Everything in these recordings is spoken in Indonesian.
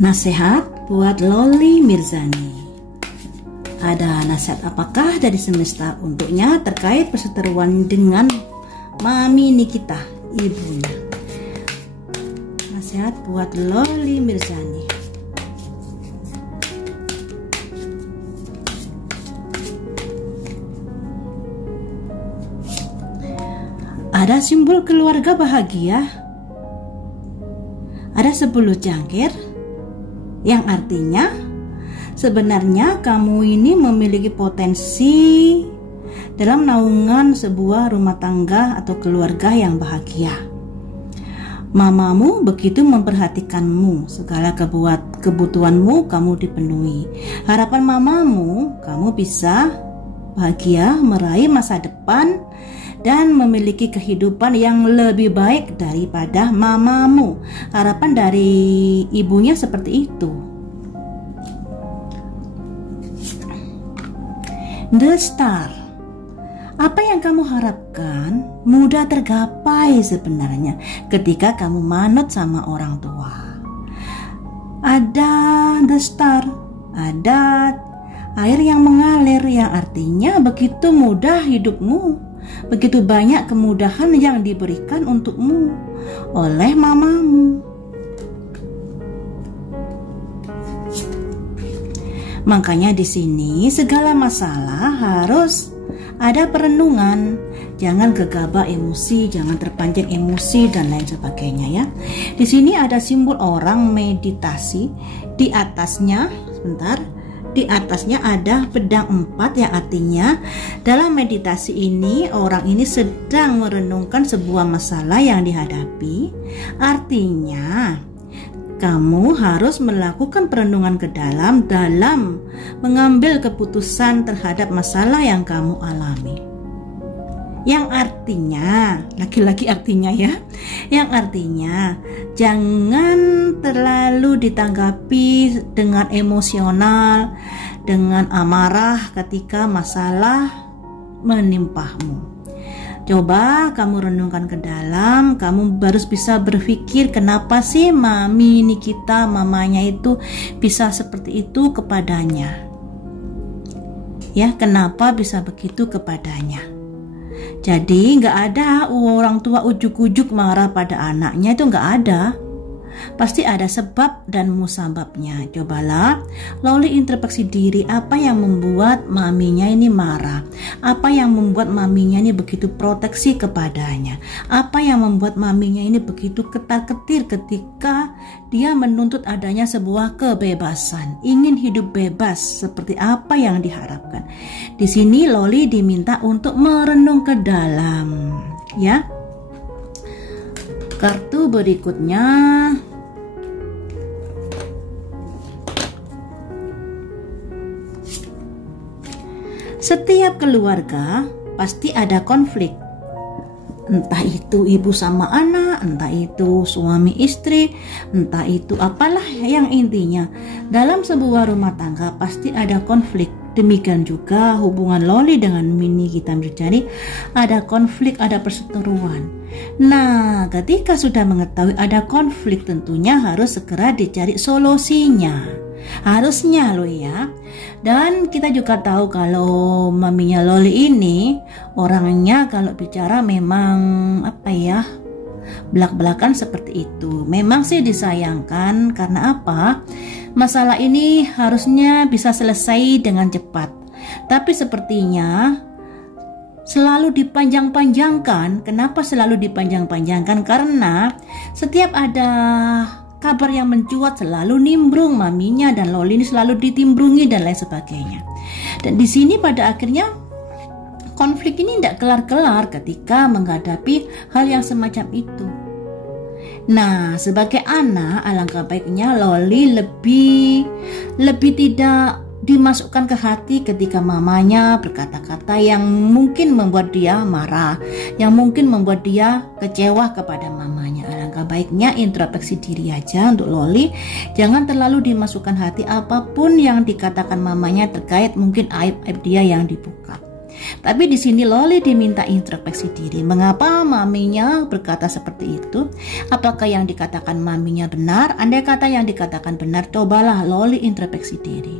Nasihat buat Loli Mirzani. Ada nasihat apakah dari semesta untuknya terkait perseteruan dengan Mami Nikita, ibunya? Nasihat buat Loli Mirzani. Ada simbol keluarga bahagia. Ada 10 cangkir, yang artinya sebenarnya kamu ini memiliki potensi dalam naungan sebuah rumah tangga atau keluarga yang bahagia. Mamamu begitu memperhatikanmu, segala kebutuhanmu kamu dipenuhi. Harapan mamamu kamu bisa bahagia, meraih masa depan dan memiliki kehidupan yang lebih baik daripada mamamu. Harapan dari ibunya seperti itu. The Star. Apa yang kamu harapkan mudah tergapai sebenarnya ketika kamu manut sama orang tua. Ada The Star, ada air yang mengalir, yang artinya begitu mudah hidupmu. Begitu banyak kemudahan yang diberikan untukmu oleh mamamu. Makanya di sini segala masalah harus ada perenungan. Jangan gegabah emosi, jangan terpancing emosi dan lain sebagainya ya. Di sini ada simbol orang meditasi. Di atasnya, sebentar. Di atasnya ada pedang 4 yang artinya dalam meditasi ini orang ini sedang merenungkan sebuah masalah yang dihadapi. Artinya kamu harus melakukan perenungan ke dalam mengambil keputusan terhadap masalah yang kamu alami. Yang artinya, lagi-lagi artinya ya, yang artinya jangan terlalu ditanggapi dengan emosional, dengan amarah ketika masalah menimpamu. Coba kamu renungkan ke dalam, kamu harus bisa berpikir kenapa sih Mami Nikita, mamanya itu bisa seperti itu kepadanya. Ya, kenapa bisa begitu kepadanya? Jadi nggak ada orang tua ujuk-ujuk marah pada anaknya, itu nggak ada. Pasti ada sebab dan musababnya. Cobalah Loli introspeksi diri, apa yang membuat maminya ini marah, apa yang membuat maminya ini begitu proteksi kepadanya, apa yang membuat maminya ini begitu ketar-ketir ketika dia menuntut adanya sebuah kebebasan, ingin hidup bebas seperti apa yang diharapkan. Di sini Loli diminta untuk merenung ke dalam ya. Kartu berikutnya, setiap keluarga pasti ada konflik. Entah itu ibu sama anak, entah itu suami istri, entah itu apalah, yang intinya dalam sebuah rumah tangga pasti ada konflik. Demikian juga hubungan Loli dengan Mini Nikita Mirzani, ada konflik, ada perseteruan. Nah, ketika sudah mengetahui ada konflik, tentunya harus segera dicari solusinya. Harusnya loh ya. Dan kita juga tahu kalau maminya Loli ini orangnya kalau bicara memang apa ya, belak-belakan seperti itu. Memang sih disayangkan, karena apa? Masalah ini harusnya bisa selesai dengan cepat. Tapi sepertinya selalu dipanjang-panjangkan. Kenapa selalu dipanjang-panjangkan? Karena setiap ada kabar yang mencuat selalu nimbrung maminya dan Loli ini selalu ditimbrungi dan lain sebagainya. Dan di sini pada akhirnya konflik ini tidak kelar-kelar ketika menghadapi hal yang semacam itu. Nah, sebagai anak alangkah baiknya Loli lebih tidak dimasukkan ke hati ketika mamanya berkata-kata yang mungkin membuat dia marah, yang mungkin membuat dia kecewa kepada mamanya. Alangkah baiknya introspeksi diri aja untuk Loli. Jangan terlalu dimasukkan hati apapun yang dikatakan mamanya terkait mungkin aib-aib dia yang dibuka. Tapi di sini Loli diminta introspeksi diri. Mengapa maminya berkata seperti itu? Apakah yang dikatakan maminya benar? Andai kata yang dikatakan benar, cobalah Loli introspeksi diri.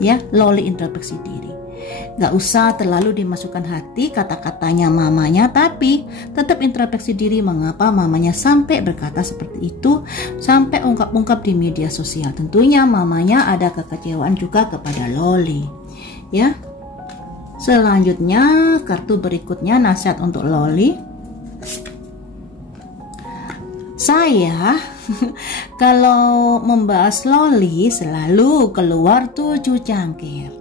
Ya, Loli introspeksi diri. Gak usah terlalu dimasukkan hati kata-katanya mamanya, tapi tetap introspeksi diri mengapa mamanya sampai berkata seperti itu, sampai ungkap-ungkap di media sosial. Tentunya mamanya ada kekecewaan juga kepada Loli. Ya. Selanjutnya, kartu berikutnya nasihat untuk Loli. Saya kalau membahas Loli selalu keluar 7 cangkir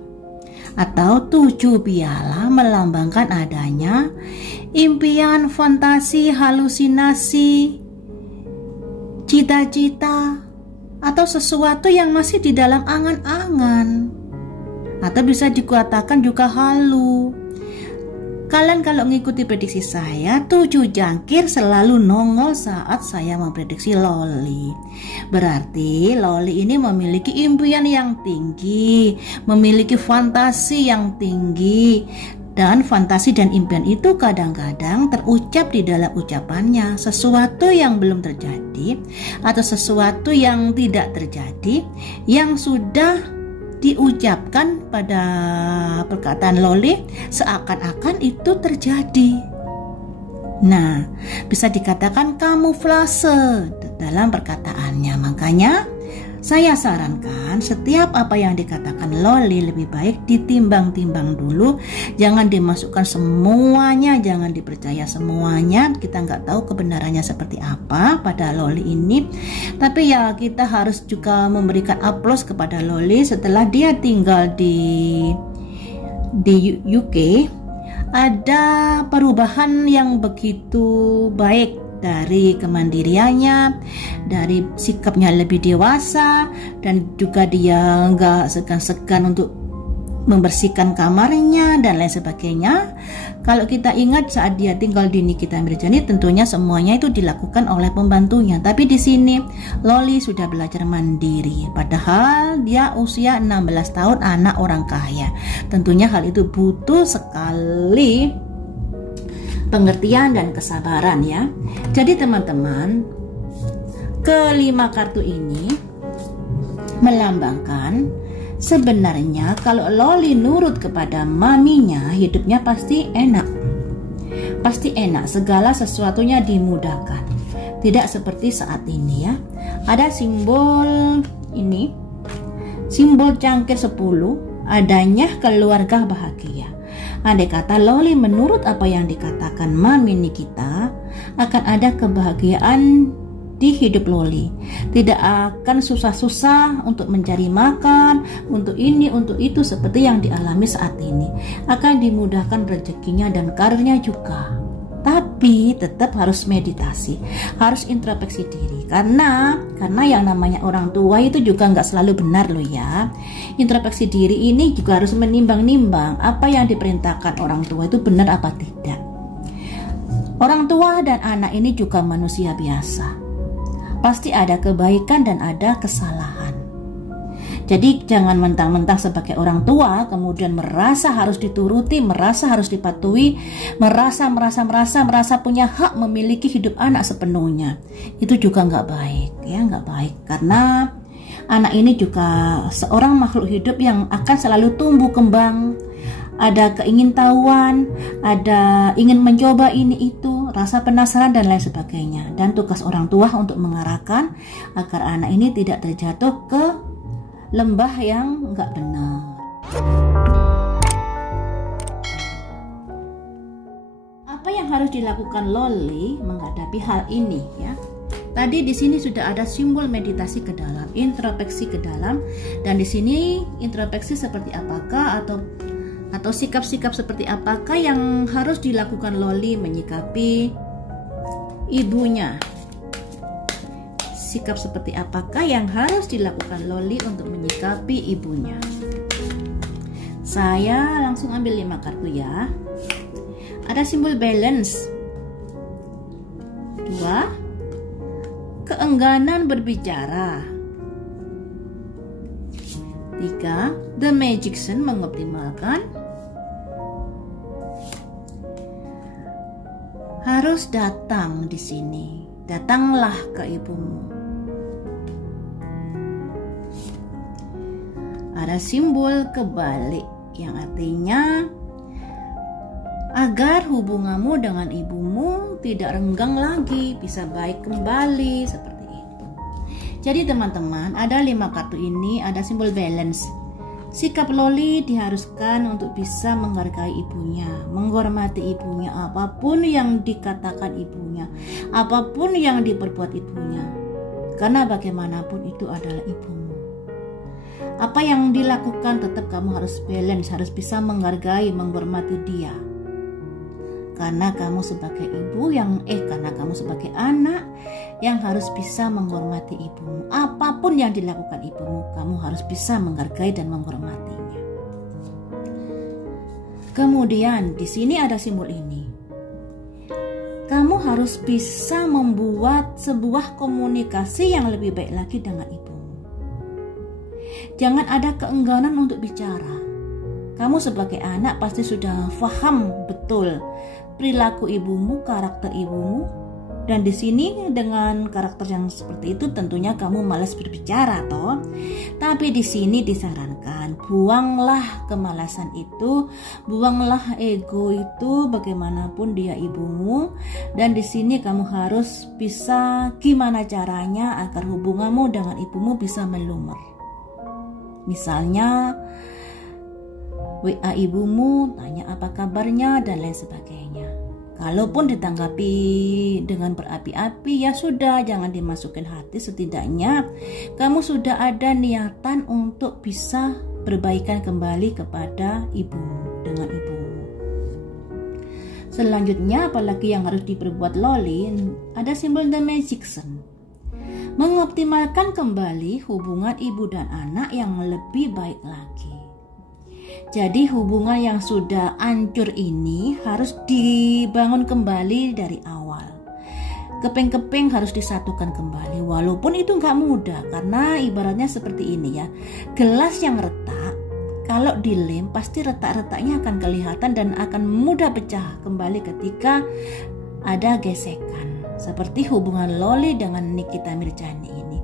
atau 7 piala, melambangkan adanya impian, fantasi, halusinasi, cita-cita, atau sesuatu yang masih di dalam angan-angan, atau bisa dikatakan juga halu. Kalian kalau mengikuti prediksi saya, 7 jangkir selalu nongol saat saya memprediksi Loli. Berarti Loli ini memiliki impian yang tinggi, memiliki fantasi yang tinggi. Dan fantasi dan impian itu kadang-kadang terucap di dalam ucapannya. Sesuatu yang belum terjadi atau sesuatu yang tidak terjadi yang sudah diucapkan pada perkataan Loli seakan-akan itu terjadi. Nah, bisa dikatakan kamuflase dalam perkataannya. Makanya saya sarankan setiap apa yang dikatakan Loli lebih baik ditimbang-timbang dulu. Jangan dimasukkan semuanya, jangan dipercaya semuanya. Kita nggak tahu kebenarannya seperti apa pada Loli ini. Tapi ya kita harus juga memberikan aplaus kepada Loli setelah dia tinggal di UK. Ada perubahan yang begitu baik dari kemandiriannya, dari sikapnya lebih dewasa, dan juga dia nggak segan-segan untuk membersihkan kamarnya dan lain sebagainya. Kalau kita ingat saat dia tinggal di Nikita Mirzani, tentunya semuanya itu dilakukan oleh pembantunya. Tapi di sini Loli sudah belajar mandiri, padahal dia usia 16 tahun, anak orang kaya. Tentunya hal itu butuh sekali pengertian dan kesabaran ya. Jadi teman-teman, kelima kartu ini melambangkan sebenarnya kalau Loli nurut kepada maminya, hidupnya pasti enak. Pasti enak, segala sesuatunya dimudahkan. Tidak seperti saat ini ya. Ada simbol ini, simbol cangkir 10, adanya keluarga bahagia. Andai kata Loli menurut apa yang dikatakan Mami Nikita, akan ada kebahagiaan di hidup Loli. Tidak akan susah-susah untuk mencari makan, untuk ini, untuk itu seperti yang dialami saat ini. Akan dimudahkan rezekinya dan karirnya juga. Tapi tetap harus meditasi, harus introspeksi diri. Karena yang namanya orang tua itu juga nggak selalu benar loh ya. Introspeksi diri ini juga harus menimbang-nimbang apa yang diperintahkan orang tua itu benar apa tidak. Orang tua dan anak ini juga manusia biasa. Pasti ada kebaikan dan ada kesalahan. Jadi jangan mentang-mentang sebagai orang tua kemudian merasa harus dituruti, merasa harus dipatuhi, merasa punya hak memiliki hidup anak sepenuhnya. Itu juga nggak baik ya, nggak baik. Karena anak ini juga seorang makhluk hidup yang akan selalu tumbuh kembang. Ada keingintahuan, ada ingin mencoba ini itu, rasa penasaran dan lain sebagainya. Dan tugas orang tua untuk mengarahkan agar anak ini tidak terjatuh ke lembah yang nggak benar. Apa yang harus dilakukan Loli menghadapi hal ini ya? Tadi di sini sudah ada simbol meditasi ke dalam, introspeksi ke dalam, dan di sini introspeksi seperti apakah atau sikap-sikap seperti apakah yang harus dilakukan Loli menyikapi ibunya. Sikap seperti apakah yang harus dilakukan Loli untuk menyikapi ibunya. Saya langsung ambil 5 kartu ya. Ada simbol balance. 2, keengganan berbicara. 3, the magician, mengoptimalkan. harus datang di sini. Datanglah ke ibumu. Ada simbol kebalik yang artinya agar hubunganmu dengan ibumu tidak renggang lagi, bisa baik kembali seperti itu. Jadi teman-teman, ada 5 kartu ini ada simbol balance. Sikap Loli diharuskan untuk bisa menghargai ibunya, menghormati ibunya, apapun yang dikatakan ibunya, apapun yang diperbuat ibunya. Karena bagaimanapun itu adalah ibumu. Apa yang dilakukan tetap kamu harus balance, harus bisa menghargai, menghormati dia. Karena kamu sebagai ibu karena kamu sebagai anak yang harus bisa menghormati ibumu. Apapun yang dilakukan ibumu, kamu harus bisa menghargai dan menghormatinya. Kemudian di sini ada simbol ini. Kamu harus bisa membuat sebuah komunikasi yang lebih baik lagi dengan ibumu. Jangan ada keengganan untuk bicara. Kamu sebagai anak pasti sudah paham betul perilaku ibumu, karakter ibumu, dan di sini dengan karakter yang seperti itu tentunya kamu malas berbicara toh. Tapi di sini disarankan buanglah kemalasan itu, buanglah ego itu, bagaimanapun dia ibumu, dan di sini kamu harus bisa gimana caranya agar hubunganmu dengan ibumu bisa melumer. Misalnya WA ibumu, tanya apa kabarnya dan lain sebagainya. Kalaupun ditanggapi dengan berapi-api, ya sudah, jangan dimasukin hati. Setidaknya kamu sudah ada niatan untuk bisa berbaikan kembali kepada ibumu, dengan ibumu. Selanjutnya, apalagi yang harus diperbuat Loli, ada simbol The Magician. Mengoptimalkan kembali hubungan ibu dan anak yang lebih baik lagi. Jadi hubungan yang sudah hancur ini harus dibangun kembali dari awal. Keping-keping harus disatukan kembali. Walaupun itu nggak mudah, karena ibaratnya seperti ini ya. Gelas yang retak, kalau dilem pasti retak-retaknya akan kelihatan dan akan mudah pecah kembali ketika ada gesekan. Seperti hubungan Loli dengan Nikita Mirzani ini.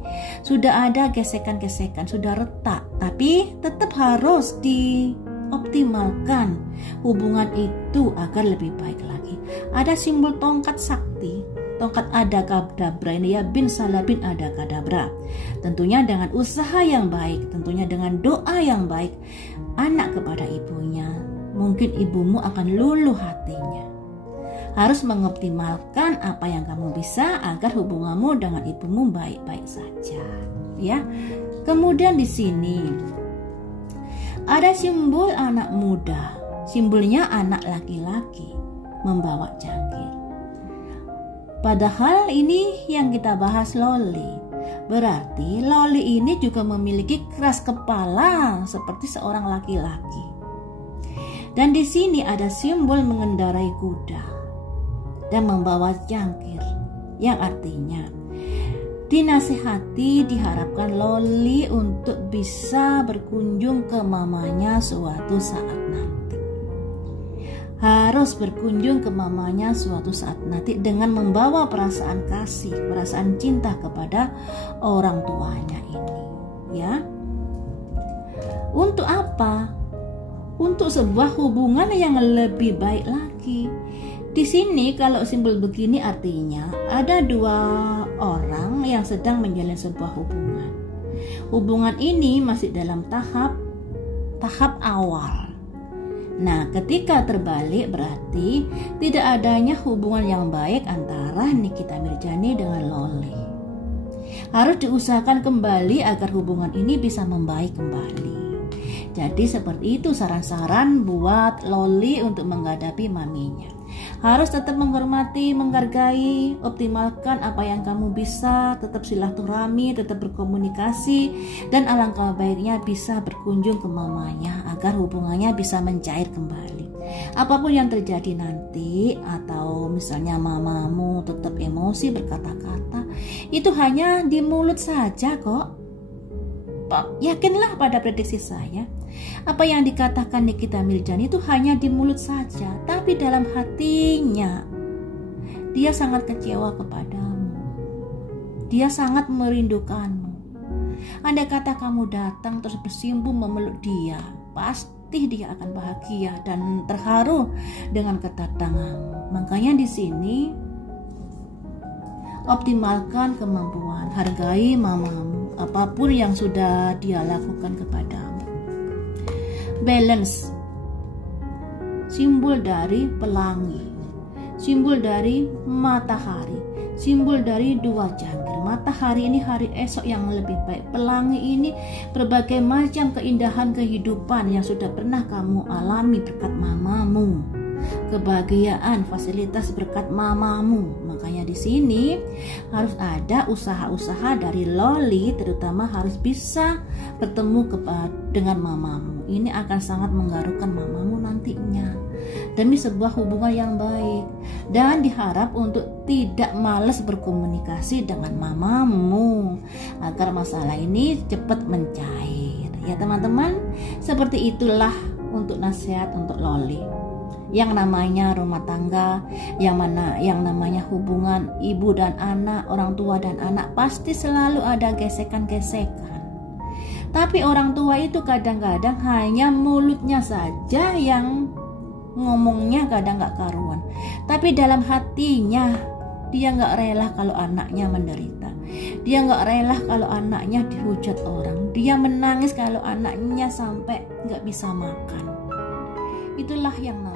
Sudah ada gesekan-gesekan, sudah retak, tapi tetap harus dioptimalkan hubungan itu agar lebih baik lagi. Ada simbol tongkat sakti, tongkat adakadabra ini ya, bin salah bin adakadabra. Tentunya dengan usaha yang baik, tentunya dengan doa yang baik anak kepada ibunya, mungkin ibumu akan luluh hatinya. Harus mengoptimalkan apa yang kamu bisa agar hubunganmu dengan ibumu baik-baik saja, ya. Kemudian di sini ada simbol anak muda, simbolnya anak laki-laki membawa cangkir. Padahal ini yang kita bahas Loli. Berarti Loli ini juga memiliki keras kepala seperti seorang laki-laki. Dan di sini ada simbol mengendarai kuda dan membawa cangkir, yang artinya dinasihati, diharapkan Loli untuk bisa berkunjung ke mamanya suatu saat nanti. Harus berkunjung ke mamanya suatu saat nanti dengan membawa perasaan kasih, perasaan cinta kepada orang tuanya ini, ya. Untuk apa? Untuk sebuah hubungan yang lebih baik lagi. Di sini kalau simbol begini artinya ada dua orang yang sedang menjalin sebuah hubungan. Hubungan ini masih dalam tahap awal. Nah, ketika terbalik berarti tidak adanya hubungan yang baik antara Nikita Mirzani dengan Loli. Harus diusahakan kembali agar hubungan ini bisa membaik kembali. Jadi seperti itu saran-saran buat Loli untuk menghadapi maminya. Harus tetap menghormati, menghargai, optimalkan apa yang kamu bisa, tetap silaturahmi, tetap berkomunikasi, dan alangkah baiknya bisa berkunjung ke mamanya agar hubungannya bisa mencair kembali. Apapun yang terjadi nanti, atau misalnya mamamu tetap emosi berkata-kata, itu hanya di mulut saja kok. Yakinlah pada prediksi saya, apa yang dikatakan Nikita Mirzani itu hanya di mulut saja, tapi dalam hatinya dia sangat kecewa kepadamu. Dia sangat merindukanmu. Andai kata kamu datang terus bersimpuh memeluk dia, pasti dia akan bahagia dan terharu dengan kedatanganmu. Makanya di sini optimalkan kemampuan, hargai mamamu, apapun yang sudah dia lakukan kepadamu. Balance, simbol dari pelangi, simbol dari matahari, simbol dari dua jangkir. Matahari ini hari esok yang lebih baik. Pelangi ini berbagai macam keindahan kehidupan yang sudah pernah kamu alami berkat mamamu. Kebahagiaan, fasilitas berkat mamamu. Makanya di sini harus ada usaha-usaha dari Loli, terutama harus bisa bertemu dengan mamamu. Ini akan sangat mengharukan mamamu nantinya demi sebuah hubungan yang baik, dan diharap untuk tidak malas berkomunikasi dengan mamamu agar masalah ini cepat mencair. Ya teman-teman, seperti itulah untuk nasihat untuk Loli. Yang namanya rumah tangga, yang namanya hubungan ibu dan anak, orang tua dan anak, pasti selalu ada gesekan-gesekan. Tapi orang tua itu kadang-kadang hanya mulutnya saja yang ngomongnya kadang gak karuan, tapi dalam hatinya dia gak rela kalau anaknya menderita. Dia gak rela kalau anaknya dihujat orang. Dia menangis kalau anaknya sampai gak bisa makan. Itulah yang namanya